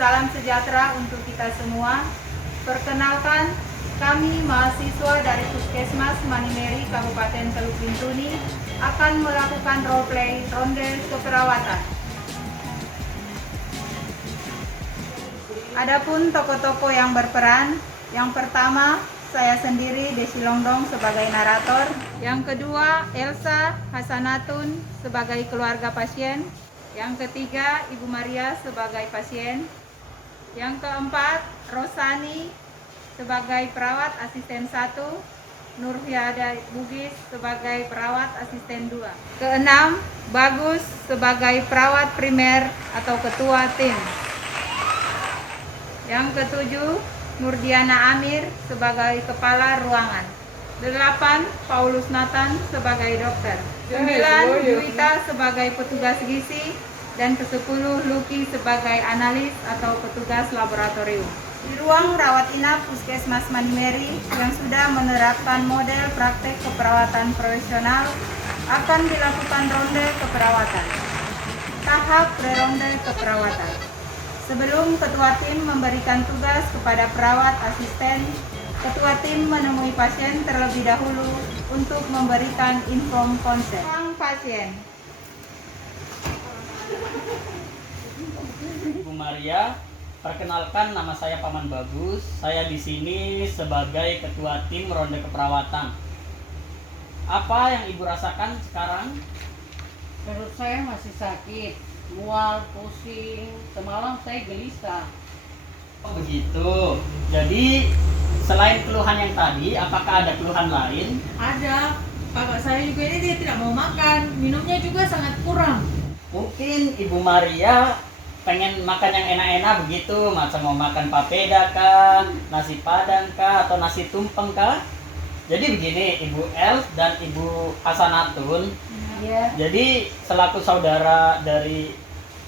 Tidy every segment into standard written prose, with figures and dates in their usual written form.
salam sejahtera untuk kita semua. Perkenalkan, kami mahasiswa dari Puskesmas Manimeri Kabupaten Teluk Bintuni akan melakukan roleplay ronde keperawatan. Adapun tokoh-tokoh yang berperan, yang pertama saya sendiri Desi Longdong sebagai narator, yang kedua Elsa Hasanatun sebagai keluarga pasien, yang ketiga Ibu Maria sebagai pasien, yang keempat Rosani sebagai perawat asisten 1, Nurhiada Bugis sebagai perawat asisten 2, keenam Bagus sebagai perawat primer atau ketua tim, yang ketujuh Nurdiana Amir sebagai kepala ruangan, 8 Paulus Nathan sebagai dokter, 9 Juwita sebagai petugas gizi, dan ke-10 Lucky sebagai analis atau petugas laboratorium. Di ruang rawat inap Puskesmas Manimeri yang sudah menerapkan model praktek keperawatan profesional akan dilakukan ronde keperawatan. Tahap pre-ronde keperawatan. Sebelum ketua tim memberikan tugas kepada perawat asisten, ketua tim menemui pasien terlebih dahulu untuk memberikan inform konsen. Ruang pasien. Ibu Maria, perkenalkan nama saya Paman Bagus. Saya di sini sebagai ketua tim ronde keperawatan. Apa yang Ibu rasakan sekarang? Perut saya masih sakit, mual, pusing, semalam saya gelisah. Oh begitu. Jadi selain keluhan yang tadi, apakah ada keluhan lain? Ada, kakak saya juga ini dia tidak mau makan, minumnya juga sangat kurang. Mungkin Ibu Maria pengen makan yang enak-enak begitu, macam mau makan papeda kah, nasi padang kah, atau nasi tumpeng kah? Jadi begini, Ibu Els dan Ibu Hasanatun, Ya. jadi selaku saudara dari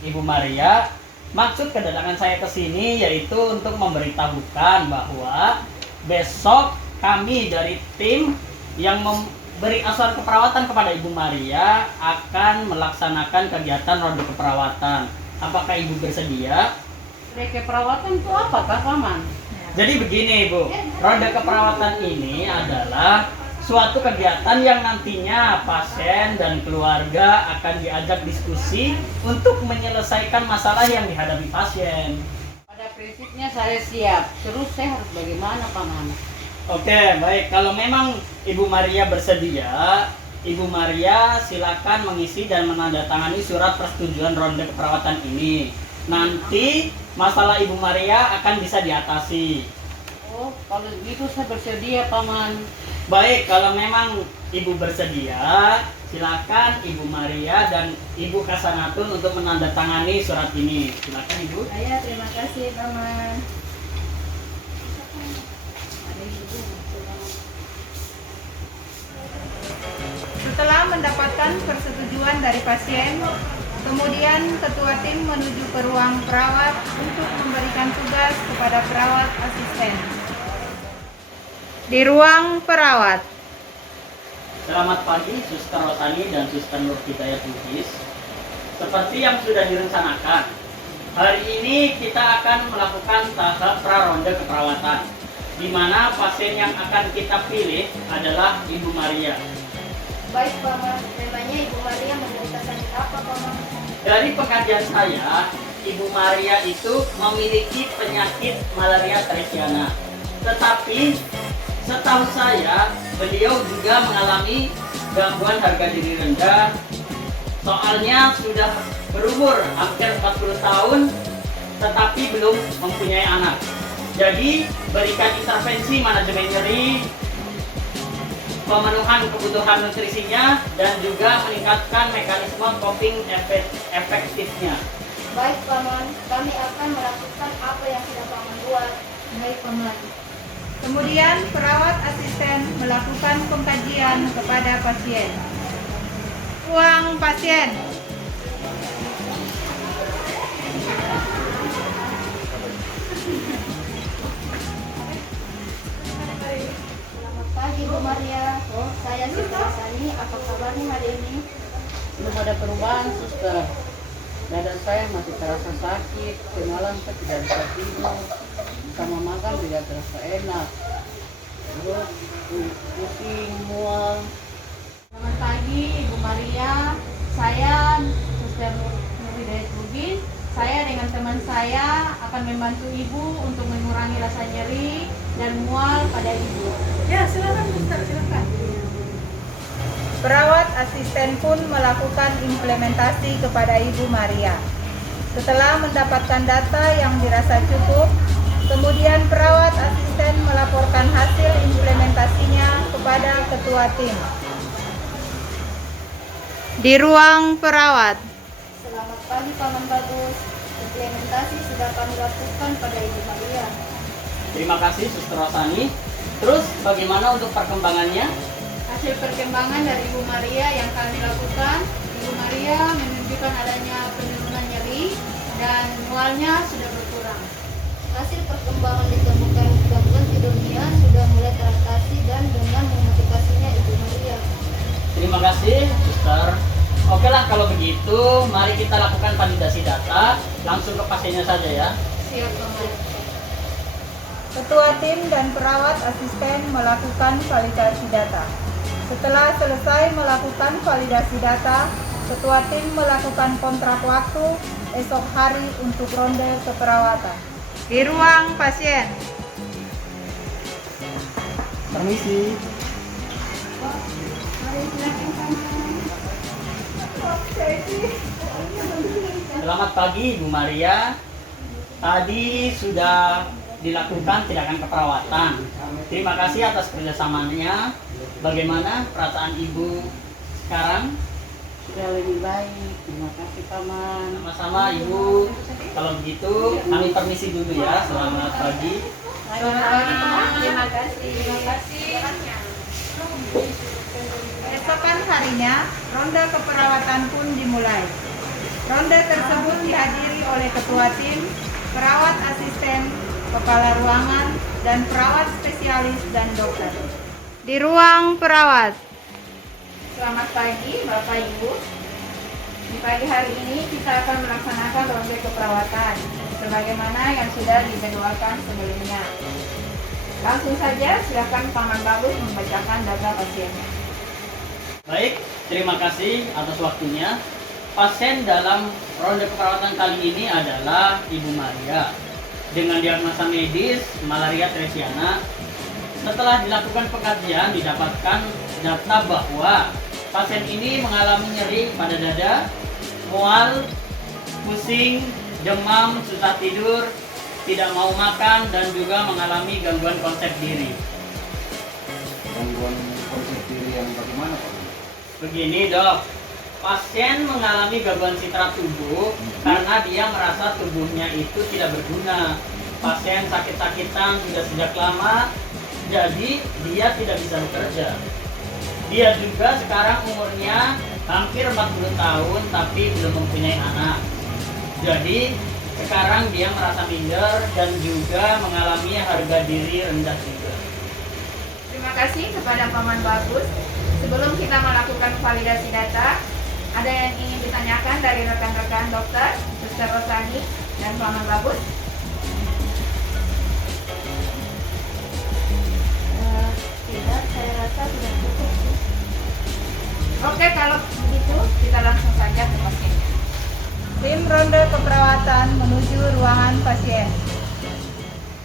Ibu Maria, maksud kedatangan saya ke sini yaitu untuk memberitahukan bahwa besok kami dari tim yang memberi asuhan keperawatan kepada Ibu Maria akan melaksanakan kegiatan ronde keperawatan. Apakah Ibu bersedia? Reke perawatan itu apa, Kak Paman? Jadi begini Ibu, ronde keperawatan ini adalah suatu kegiatan yang nantinya pasien dan keluarga akan diajak diskusi untuk menyelesaikan masalah yang dihadapi pasien. Pada prinsipnya saya siap, terus saya harus bagaimana, Paman? Oke, baik. Kalau memang Ibu Maria bersedia, Ibu Maria silakan mengisi dan menandatangani surat persetujuan ronde keperawatan ini. Nanti masalah Ibu Maria akan bisa diatasi. Oh, kalau begitu saya bersedia, Paman. Baik, kalau memang Ibu bersedia, silakan Ibu Maria dan Ibu Hasanatun untuk menandatangani surat ini. Silakan Ibu. Saya terima kasih, Paman. Setelah mendapatkan persetujuan dari pasien, kemudian ketua tim menuju ke ruang perawat untuk memberikan tugas kepada perawat asisten. Di ruang perawat. Selamat pagi, Suster Rosani dan Suster Nur Hidayat Bugis. Seperti yang sudah direncanakan, hari ini kita akan melakukan tahap pra-ronde keperawatan, di mana pasien yang akan kita pilih adalah Ibu Maria. Baik, Paman. Memangnya Ibu Maria menderita sakit apa, Paman? Dari pengkajian saya, Ibu Maria itu memiliki penyakit malaria teresiana. Tetapi setahu saya, beliau juga mengalami gangguan harga diri rendah. Soalnya sudah berumur hampir 40 tahun, tetapi belum mempunyai anak. Jadi, berikan intervensi manajemen nyeri, pemenuhan kebutuhan nutrisinya, dan juga meningkatkan mekanisme coping efektifnya. Baik, Paman. Kami akan melakukan apa yang sudah Paman buat. Baik, Paman. Kemudian perawat asisten melakukan pengkajian kepada pasien. Ruang pasien. Selamat pagi, Bu Maria. Saya Siti Rasani. Apa kabarnya hari ini? Belum ada perubahan, Suster. Dada saya masih terasa sakit, semalam saya tidak bisa tidur, sama makan tidak terasa enak. Terus pusing, mual. Selamat pagi Ibu Maria, saya Suster Nur Hidayat Bugis. Saya dengan teman saya akan membantu Ibu untuk mengurangi rasa nyeri dan mual pada Ibu. Ya, silakan Suster, silakan. Perawat asisten pun melakukan implementasi kepada Ibu Maria. Setelah mendapatkan data yang dirasa cukup, kemudian perawat asisten melaporkan hasil implementasinya kepada ketua tim. Di ruang perawat. Selamat pagi Paman Bagus. Implementasi sudah kami lakukan pada Ibu Maria. Terima kasih Suster Rosani. Terus bagaimana untuk perkembangannya? Hasil perkembangan dari Ibu Maria yang kami lakukan, Ibu Maria menunjukkan adanya penurunan nyeri dan mualnya sudah berkurang. Hasil perkembangan ditemukan gangguan tidurnya sudah mulai teratasi dan dengan memotivasinya Ibu Maria. Terima kasih Suster. Oke lah kalau begitu, mari kita lakukan validasi data. Langsung ke pasiennya saja ya. Siap, Paman. Ketua tim dan perawat asisten melakukan validasi data. Setelah selesai melakukan validasi data, ketua tim melakukan kontrak waktu esok hari untuk ronde keperawatan. Di ruang pasien. Permisi. Selamat pagi Ibu Maria. Tadi sudah dilakukan tindakan keperawatan. Terima kasih atas kerjasamanya. Bagaimana perasaan Ibu sekarang? Sudah lebih baik, terima kasih Paman. Sama-sama Ibu. Kalau begitu kami permisi dulu ya. Selamat pagi. Selamat pagi, Pak. Terima kasih. Terima kasih. Esokan harinya, ronde keperawatan pun dimulai. Ronde tersebut dihadiri oleh ketua tim, perawat asisten, kepala ruangan, dan perawat spesialis dan dokter. Di ruang perawat. Selamat pagi Bapak Ibu. Di pagi hari ini kita akan melaksanakan ronde keperawatan sebagaimana yang sudah dijadwalkan sebelumnya. Langsung saja silakan Paman Bagus membacakan data pasiennya. Baik, terima kasih atas waktunya. Pasien dalam ronde keperawatan kali ini adalah Ibu Maria dengan diagnosa medis malaria teresiana. Setelah dilakukan pengkajian, didapatkan data bahwa pasien ini mengalami nyeri pada dada, mual, pusing, demam, susah tidur, tidak mau makan, dan juga mengalami gangguan konsep diri. Gangguan konsep diri yang bagaimana Pak? Begini dok, pasien mengalami gangguan citra tubuh karena dia merasa tubuhnya itu tidak berguna. Pasien sakit-sakitan sudah sejak lama, jadi dia tidak bisa bekerja. Dia juga sekarang umurnya hampir 40 tahun tapi belum mempunyai anak. Jadi sekarang dia merasa minder dan juga mengalami harga diri rendah juga. Terima kasih kepada Paman Bagus. Sebelum kita melakukan validasi data, ada yang ingin ditanyakan dari rekan-rekan dokter, Suster Rosani, dan Paman Bagus? Tidak, saya rasa sudah cukup. Oke, kalau begitu kita langsung saja ke pasiennya. Tim ronde keperawatan menuju ruangan pasien.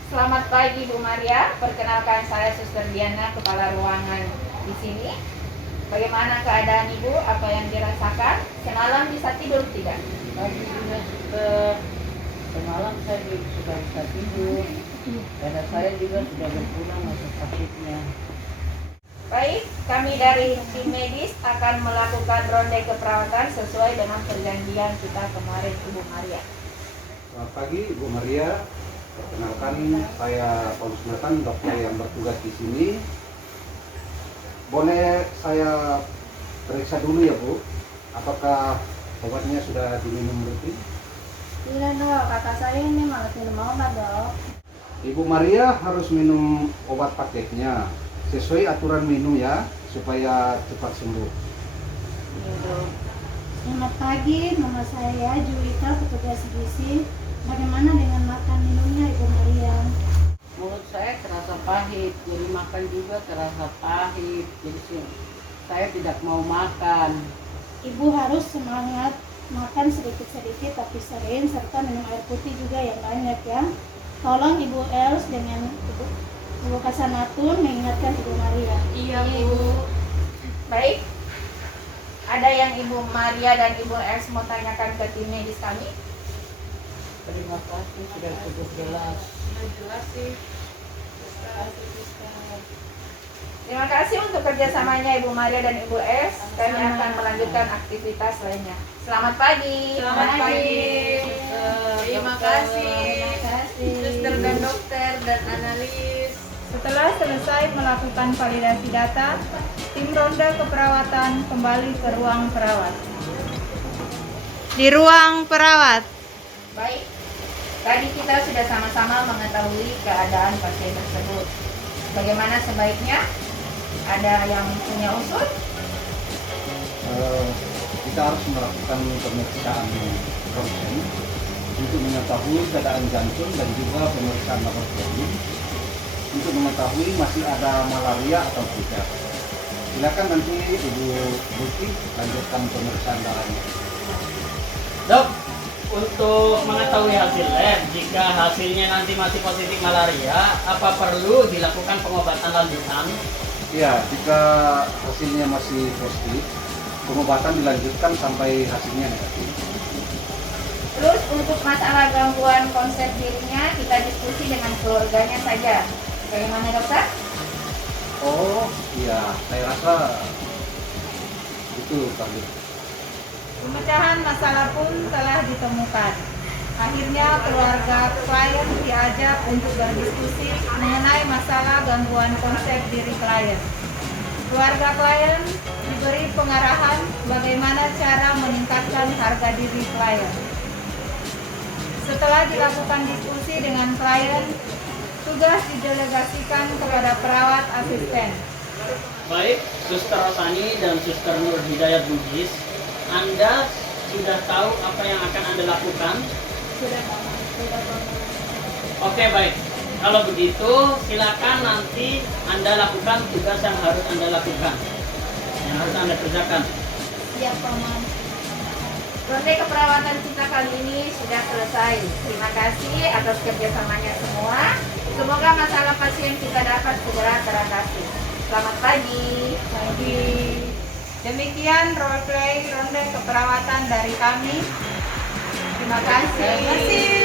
Selamat pagi Bu Maria, perkenalkan saya Suster Diana, kepala ruangan di sini. Bagaimana keadaan Ibu? Apa yang dirasakan? Semalam bisa tidur tidak? Tadi sudah Suster, semalam saya sudah bisa tidur. Dada saya juga sudah berkurang rasa sakitnya. Baik, kami dari tim medis akan melakukan ronde keperawatan sesuai dengan perjanjian kita kemarin Ibu Maria. Selamat pagi Bu Maria. Perkenalkan saya Paulus Nathan, dokter yang bertugas di sini. Boleh saya periksa dulu ya Bu? Apakah obatnya sudah diminum rutin? Tidak dok, kakak saya ini malas minum obat dok. Ibu Maria harus minum obat paketnya sesuai aturan minum ya, supaya cepat sembuh. Iya dok. Selamat pagi, nama saya Juwita, petugas gizi. Bagaimana dengan makan minumnya Ibu Maria? Mulut saya terasa pahit, jadi makan juga terasa pahit. Jadi saya tidak mau makan. Ibu harus semangat, makan sedikit-sedikit tapi sering, serta minum air putih juga yang banyak ya. Tolong Ibu Els dengan Ibu Kasanatun mengingatkan Ibu Maria. Iya, Bu. Baik. Ada yang Ibu Maria dan Ibu Els mau tanyakan ke tim medis kami? Terima kasih sudah cukup jelas. Terima kasih untuk kerjasamanya Ibu Maria dan Ibu Els. Kami akan melanjutkan aktivitas lainnya. Selamat pagi. Selamat pagi. Terima kasih. Suster dan dokter dan analis. Setelah selesai melakukan validasi data, tim ronda keperawatan kembali ke ruang perawat. Di ruang perawat. Baik. Tadi kita sudah sama-sama mengetahui keadaan pasien tersebut. Bagaimana sebaiknya? Ada yang punya usul? Kita harus melakukan pemeriksaan ronsen untuk mengetahui keadaan jantung dan juga pemeriksaan laboratorium untuk mengetahui masih ada malaria atau tidak. Silakan nanti Ibu Ruti lanjutkan pemeriksaan darahnya. Dok, untuk mengetahui hasil lab, jika hasilnya nanti masih positif malaria, apa perlu dilakukan pengobatan lanjutan? Ya, jika hasilnya masih positif, pengobatan dilanjutkan sampai hasilnya negatif. Terus untuk masalah gangguan konsep dirinya, kita diskusi dengan keluarganya saja. Bagaimana dokter? Oh, iya, saya rasa itu Pak. Pemecahan masalah pun telah ditemukan. Akhirnya keluarga klien diajak untuk berdiskusi mengenai masalah gangguan konsep diri klien. Keluarga klien diberi pengarahan bagaimana cara meningkatkan harga diri klien. Setelah dilakukan diskusi dengan klien, tugas didelegasikan kepada perawat asisten. Baik, Suster Rosani dan Suster Nur Hidayat Bugis, Anda sudah tahu apa yang akan Anda lakukan? Sudah. Oke, baik. Kalau begitu, silakan nanti Anda lakukan tugas yang harus Anda lakukan, yang harus Anda kerjakan. Siap, Paman. Ronde keperawatan kita kali ini sudah selesai. Terima kasih atas kerjasamanya semua. Semoga masalah pasien kita dapat segera teratasi. Selamat pagi. Demikian role play ronde keperawatan dari kami. Terima kasih.